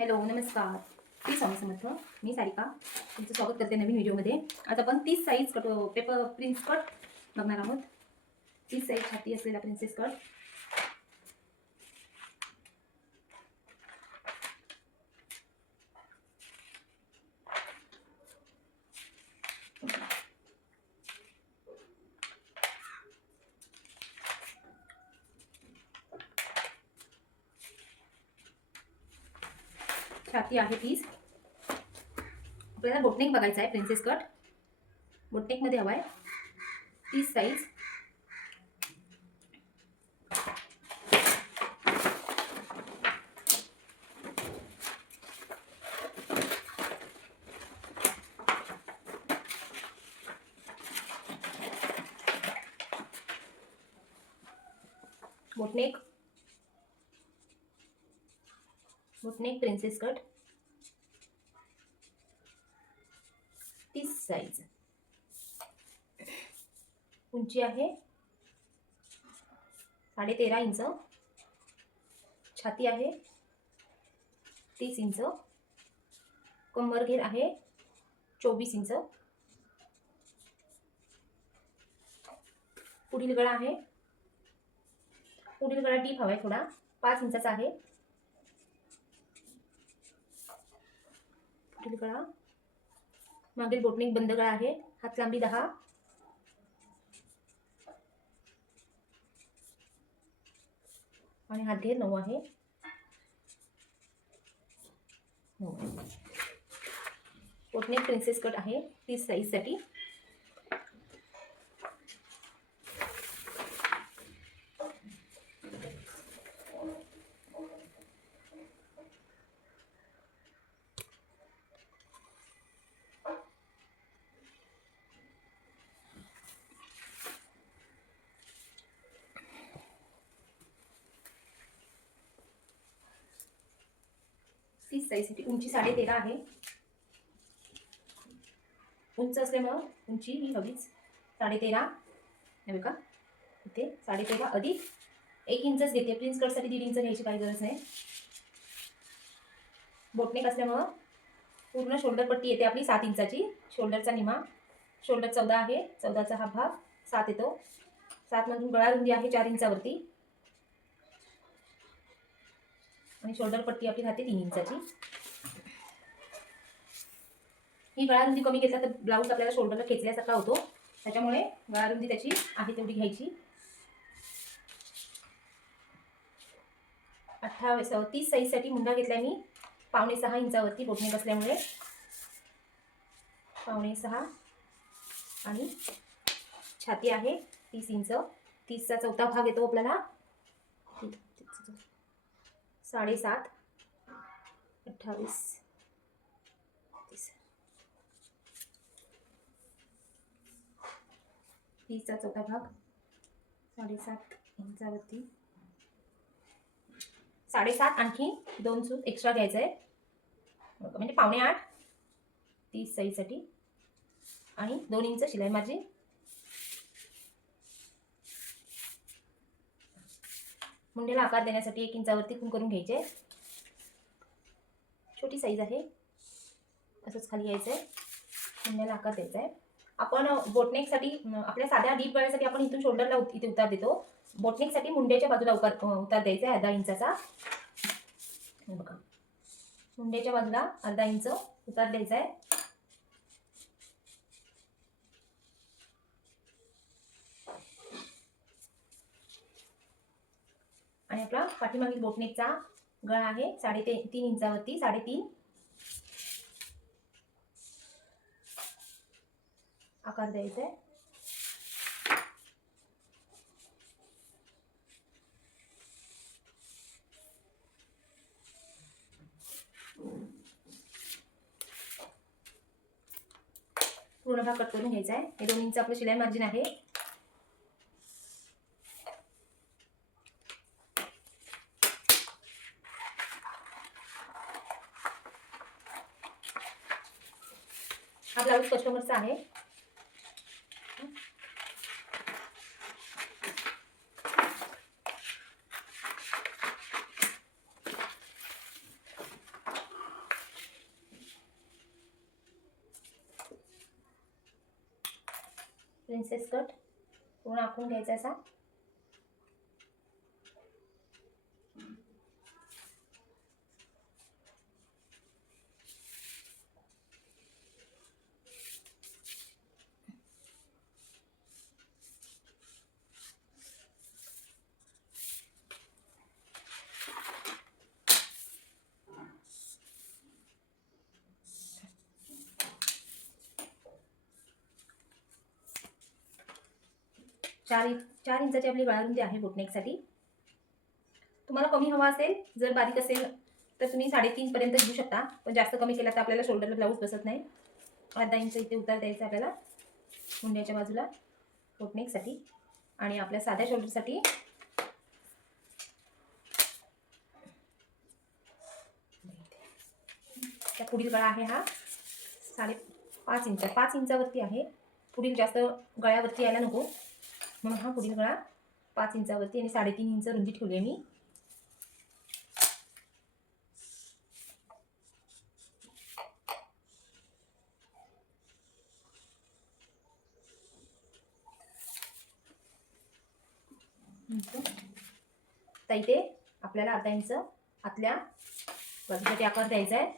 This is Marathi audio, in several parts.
हॅलो, नमस्कार. मी स्वामी समर्थ. मी सारिका तुमचं स्वागत करते नवीन व्हिडिओमध्ये. आज आपण 30 साईज पेपर प्रिन्स कट बघणार आहोत. 30 साईज छाती असलेला प्रिन्सेस कट. छाती आहे 30. आपल्याला बोटनेक बघायचा आहे. प्रिन्सेस कट बोटनेकमध्ये हवा आहे. 30 size. Boatneck princess cut 30 size. उंची आहे 13.5 इंच. छाती आहे 30 इंच. कंबर घेर आहे 24 इंच. पुढील गळा आहे, पुढील गळा डीप हवाय थोडा, 5 इंचाचा आहे. पुढील गळा, मागील बोटनेक बंद गळा आहे. हात लांबी 10. आणि हात घेर 9 आहे. बोटनेक प्रिन्सेस कट आहे 30 साईज साठी. साईजसाठी उंची 13.5 आहे. उंच असल्यामुळं उंची ही हवीच 13.5. हे बघा इथे 13.5 अधिक 1 इंचच घेते. प्रिन्स कटसाठी 1.5 इंच घ्यायची काही गरज नाही. बोटनेक असल्यामुळं पूर्ण शोल्डर पट्टी येते आपली 7 इंचाची. शोल्डरचा निमा, शोल्डर 14 आहे. 14चा हा भाग 7 येतो. 7 मधून गळा रुंदी आहे 4 इंचावरती. आणि शोल्डर पट्टी आपली राहते 3 इंचाची. ही गळा रुंदी कमी घेतला तर ब्लाऊज आपल्याला शोल्डरला खेचल्यासारखा होतो. त्याच्यामुळे गळा रुंदी त्याची आहे तेवढी घ्यायची. 30 साईजसाठी मुंडा घेतलाय मी 5.5 इंचावरती. बोटनेक असल्यामुळे 5.5. आणि छाती आहे 30 इंच. 30चा चौथा भाग येतो आपल्याला 7.5, 28, 30. 30चा चौथा भाग 7.5 इंचावरती. 7.5 आणखी 2 सूत एक्स्ट्रा घ्यायचं आहे, म्हणजे 7.5. 30 साईजसाठी आणि 2 इंच शिलाई मार्जिन. मुंड्याला आकार देण्यासाठी 1 इंचावरती खूण करून घ्यायचे. छोटी साईज आहे. असंच खाली यायचं आहे. मुंड्याला आकार द्यायचा आहे. आपण बोटनेकसाठी आपल्या साध्या डीप गळ्यासाठी आपण इथून शोल्डरला इथे उतार देतो. बोटनेकसाठी मुंड्याच्या बाजूला उतार द्यायचा आहे 0.5 इंचाचा. बघा मुंड्याच्या बाजूला 0.5 इंच उतार द्यायचा आहे. आणि आपला पाठीमागील बोटनेकचा गळा आहे 3.5 इंचावरती. 3.5 आकार द्यायचा आहे. पूर्ण भाग कट करून घ्यायचा आहे. हे 2 इंच आपलं शिलाई मार्जिन आहे. हा ब्लाऊज कस्टमरचा आहे. प्रिन्सेस कट पूर्ण आखून घ्यायचा असा. चार इंचाची आपली गळारुंदी आहे बोटनेकसाठी. तुम्हाला कमी हवा असेल, जर बारीक असेल तर तुम्ही 3.5 पर्यंत घेऊ शकता, पण जास्त कमी केला तर आपल्याला शोल्डरला ब्लाऊज बसत नाही. अर्धा इंच इथे उतार द्यायचा आपल्याला मुंड्याच्या बाजूला बोटनेकसाठी. आणि आपल्या साध्या शोल्डरसाठी त्या पुढील गळा आहे हा 5.5 इंच, 5 इंचावरती आहे. पुढील जास्त गळ्यावरती यायला नको म्हणून हा पुढील गळा 5 इंचावरती आणि 3.5 इंच रुंदी ठेवली आहे मी. तर इथे आपल्याला अर्धा इंच आतल्या बाजूसाठी आकार द्यायचा आहे.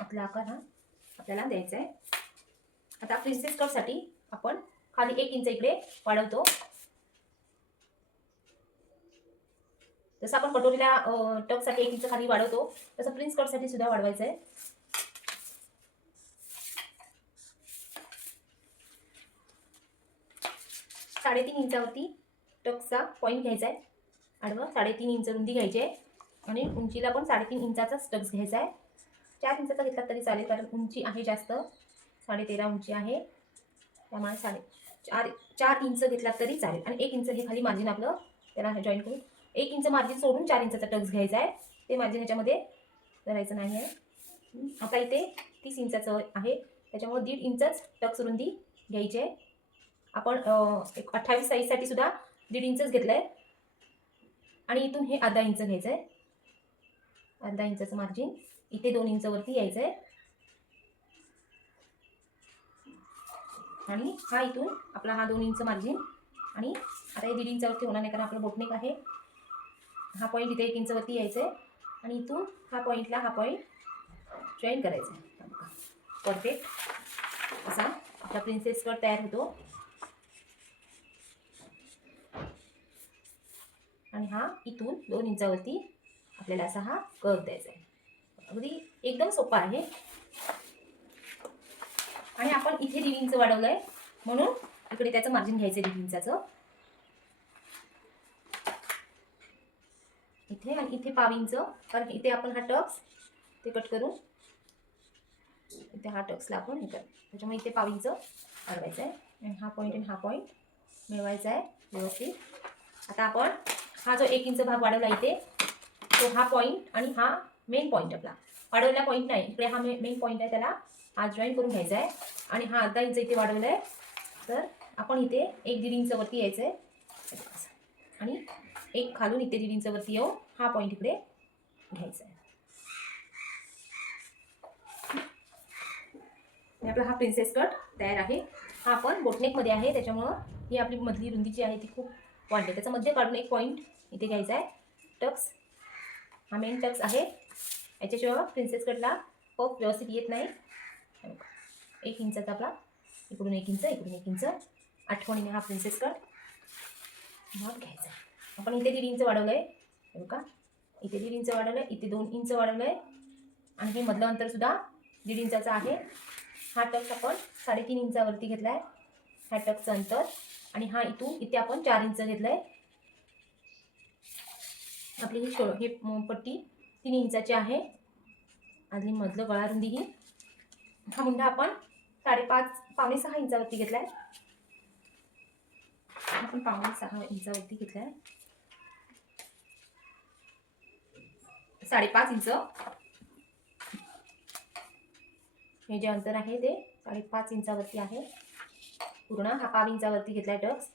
आपला आकार हा आपल्याला द्यायचा आहे. आता प्रिन्सेस कटसाठी आपण खाली 1 इंच इकडे वाढवतो. जसं आपण कटोरीला टक्ससाठी 1 इंच खाली वाढवतो तसं प्रिन्स कटसाठी सुद्धा वाढवायचं आहे. साडेतीन इंचावरती टक्सचा पॉईंट घ्यायचा आहे. आडवं 3.5 इंच रुंदी घ्यायची आहे आणि उंचीला पण 3.5 इंचाचाच टक्स घ्यायचा आहे. 4 इंचाचा घेतला तरी चालेल, कारण उंची आहे जास्त, 13.5 उंची आहे, त्यामुळे 4 इंच घेतला तरी चालेल. आणि 1 इंच हे खाली मार्जिन आपलं त्याला जॉईन करून 1 इंच मार्जिन सोडून 4 इंचाचा टक्स घ्यायचा आहे. ते मार्जिन ह्याच्यामध्ये धरायचं नाही आहे. आता इथे 30 इंचाचं आहे, त्याच्यामुळे 1.5 इंचच टक्स रुंदी घ्यायची आहे. आपण 28 साईजसाठी सुद्धा 1.5 इंचच घेतलं आहे. आणि इथून हे अर्धा इंच घ्यायचं आहे. अर्धा इंचाचं मार्जिन इथे 2 इंचवरती यायचं आहे. आणि हा इथून आपला हा 2 इंच मार्जिन. आणि आता हे 1.5 इंचावरती होणार नाही, कारण आपलं बोटनेक आहे. हा पॉईंट इथे 1 इंचवरती यायचं आहे आणि इथून हा पॉईंटला हा पॉईंट जॉईन करायचा आहे. परफेक्ट असा आपला प्रिन्सेस कट तयार होतो. आणि हा इथून 2 इंचावरती आपल्याला असा हा कर्व द्यायचा आहे. अगदी एकदम सोपा आहे. आणि आपण इथे 1.5 इंच वाढवलंय म्हणून इकडे त्याचं मार्जिन घ्यायचं 1.5 इंचाचं इथे. आणि इथे 1/2 इंच, कारण इथे आपण हा टक्स ते कट करून इथे हा टक्सला आपण हे कर, त्याच्यामुळे इथे 1/2 इंच वाढवायचं आहे. आणि हा पॉईंट आणि हा पॉईंट मिळवायचा आहे व्यवस्थित. आता आपण हा जो 1 इंच भाग वाढवला इथे, तो हा पॉईंट आणि हा मेन पॉईंट आपला वाढवलेला पॉईंट नाही, इकडे हा मेन पॉईंट आहे, त्याला हा जॉईन करून घ्यायचा आहे. आणि हा अर्धा इंच इथे वाढवला आहे, तर आपण इथे 1-1.5 इंचवरती यायचं आहे. आणि एक खालून इथे 1.5 इंचवरती येऊन हा पॉईंट इकडे घ्यायचा आहे. आपला हा प्रिन्सेस कट तयार आहे. हा आपण बोटनेकमध्ये आहे, त्याच्यामुळं ही आपली मधली रुंदी जी आहे ती खूप वाढते. त्याचा मध्ये काढून एक पॉईंट इथे घ्यायचा आहे. टक्स हा मेन टक्स आहे, याच्याशिवाय प्रिन्सेस कटला पफ व्यवस्थित येत नाही. 1 इंचाचा आपला इकडून 1 इंच इकडून 1 इंच आठवणीने हा प्रिन्सेस कट भाग घ्यायचा आहे. आपण इथे 1.5 इंच वाढवलं आहे बघा, इथे 1.5 इंच वाढवलं आहे, इथे 2 इंच वाढवलं आहे. आणि हे मधलं अंतर सुद्धा 1.5 इंचाचं आहे. हा टक्स आपण 3.5 इंचावरती घेतला आहे, हा टक्सचं अंतर. आणि हा इथून इथे आपण 4 इंच घेतलं आहे. आपली ही पट्टी 3 इंचाची आहे. आधी मधलं गळारुंदी ही. हा मुंडा आपण 5.5-5.6 इंचावरती घेतला आहे. आपण 5.6 इंचावरती घेतला आहे. 5.5 इंच हे जे अंतर आहे ते 5.5 इंचावरती आहे. पूर्ण हा 5 इंचावरती घेतला आहे टक्स.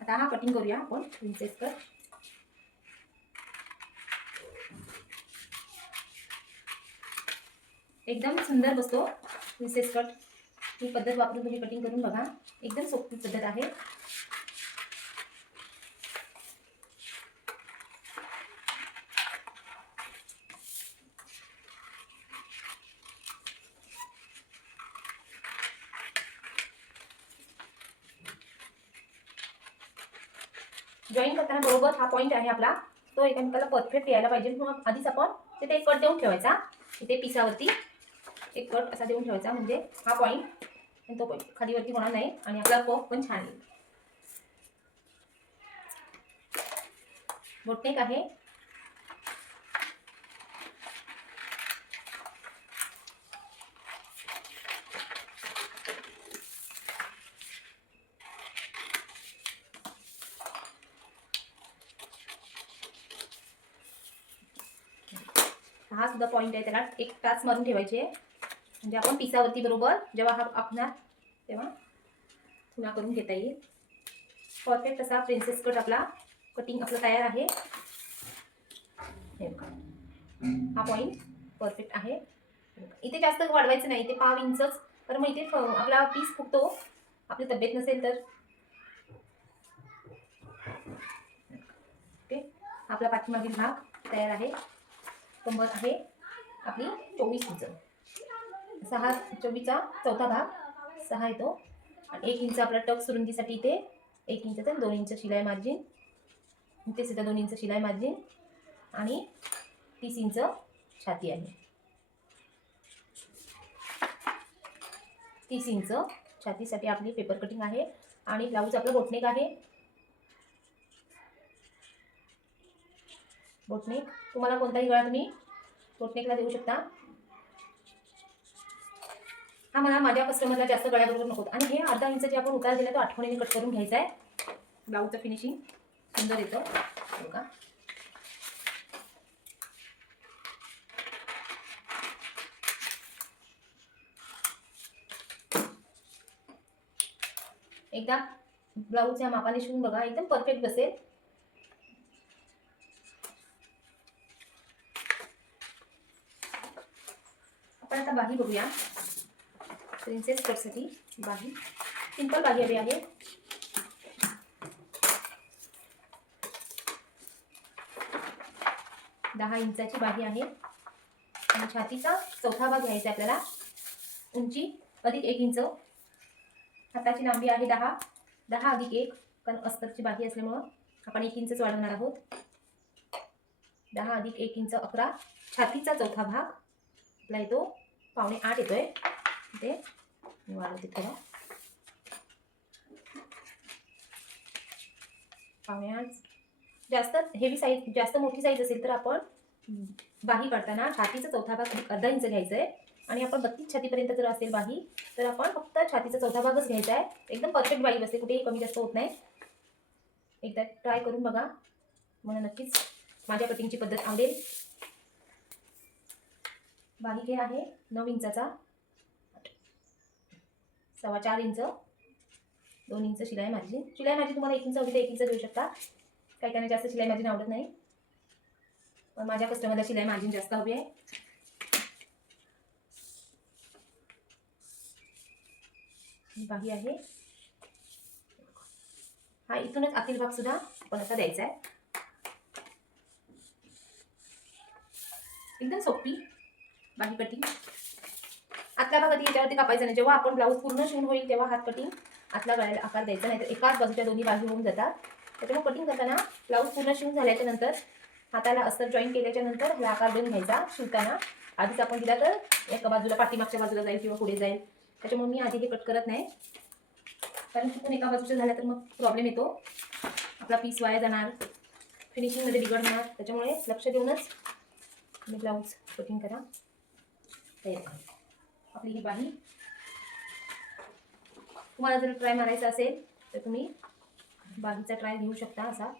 आता हा कटिंग करूया आपण प्रिन्सेस कट. एकदम सुंदर बसतो प्रिन्सेस कट. ही पद्धत वापरून तुम्ही कटिंग करून बघा. एकदम सोपी पद्धत आहे. जॉईन करताना बरोबर हा पॉईंट आहे आपला, तो एकामेकाला परफेक्ट यायला पाहिजे. म्हणून आधीच आपण तिथे एक कट देऊन ठेवायचा. इथे पिसावरती एक कट असा देऊन ठेवायचा, म्हणजे हा पॉईंट आणि तो पॉईंट खालीवरती होणार नाही आणि आपला पफ पण छान येईल. बोटनेक आहे. हा सुद्धा पॉईंट आहे, त्याला एक टाच मारून ठेवायचे, म्हणजे आपण पिसावरती बरोबर जेव्हा हा आखणार तेव्हा खुणा करून घेता येईल. परफेक्ट असा प्रिन्सेस कट आपला कटिंग आपलं तयार आहे. हे बघा, हा पॉईंट परफेक्ट आहे. इथे जास्त वाढवायचं नाही, इथे 5 इंचच, तर मग इथे आपला पीस फुगतो. आपली तब्येत नसेल तर. ओके, आपला पाठीमागील भाग तयार आहे. कंबर आहे आपली 24 इंच. 6 24चा चौथा भाग 6 येतो आणि 1 इंच आपला टक्स रुंदीसाठी इथे 1 इंच तर 2 इंच शिलाई मार्जिन. इथे सुद्धा 2 इंच शिलाई मार्जिन आणि 30 इंच छाती आहे. 30 इंच छातीसाठी आपली पेपर कटिंग आहे आणि ब्लाऊज आपलं बोटनेक आहे. बोटनेक तुम्हाला कोणताही गळा तुम्ही बोटनेकला देऊ शकता. हा मला माझ्या कस्टमरला जास्त गळ्याबरोबर नको. आणि हे अर्धा इंच जे आपण उतार दिला तो आठवणीने कट करून घ्यायचा आहे. ब्लाऊजचं फिनिशिंग सुंदर येतं बघा. एकदा ब्लाऊजच्या मापाने शिवून बघा, एकदम परफेक्ट बसेल. आपण आता बाही बघूया. प्रिन्सेस कटसाठी बाही सिंपल बाही हवी आहे. दहा इंचाची बाही आहे आणि छातीचा चौथा भाग घ्यायचा आपल्याला. उंची अधिक 1 इंच. हाताची लांबी आहे 10. 10 अधिक 1, कारण अस्तरची बाही असल्यामुळं आपण 1 इंचच वाढवणार आहोत. 10 अधिक 1 इंच 11. छातीचा चौथा भाग आपला येतो 7.5 येतोय. इथे वाढवते थोडा. 7.5. जास्त हेवी साईज, जास्त मोठी साईज असेल तर आपण बाही काढताना छातीचा चौथा भाग अधिक अर्धा इंच घ्यायचा आहे. आणि आपण 32 छातीपर्यंत जर असेल बाही तर आपण फक्त छातीचा चौथा भागच घ्यायचा आहे. एकदम परफेक्ट बाही बसते, कुठेही कमी जास्त होत नाही. एकदा ट्राय करून बघा, मला नक्कीच माझ्या कटिंगची पद्धत आवडेल. बाही घे आहे 9 इंचाचा. 4.25 इंच. 2 इंच शिलाई मार्जिन. शिलाई मार्जिन तुम्हाला 1 इंच हवी तर 1 इंच देऊ शकता. काही काही जास्त शिलाई मार्जिन आवडत नाही, पण माझ्या कस्टमरला शिलाई मार्जिन जास्त हवी आहे. बाही आहे. हा इथूनच आतील भाग सुद्धा आपण आता द्यायचा आहे. एकदम सोपी बाही कटिंग. आतला भाग कधी याच्यावरती कापायचा नाही. जेव्हा आपण ब्लाऊज पूर्ण शिवून होईल तेव्हा हात कटिंग आतला गळ्याला आकार द्यायचा नाही, तर एकाच बाजूच्या दोन्ही बाजू होऊन जातात. त्याच्यामुळे कटिंग करताना ब्लाऊज पूर्ण शिवून झाल्याच्या नंतर हाताला अस्तर जॉईन केल्याच्या नंतर हा आकार देऊन घ्यायचा. शिवताना आधीच आपण दिला तर एका बाजूला पाठीमागच्या बाजूला जाईल किंवा पुढे जाईल. त्याच्यामुळे मी आधी हे कट करत नाही, कारण चुकून एका बाजूचं झालं तर मग प्रॉब्लेम येतो. आपला पीस वाया जाणार, फिनिशिंगमध्ये बिघडणार. त्याच्यामुळे लक्ष देऊनच तुम्ही ब्लाऊज कटिंग करा. आपली ही बाही. तुम्हाला जर ट्राय मारायचा असेल तर तुम्ही बाहीचा ट्राय घेऊ शकता असा.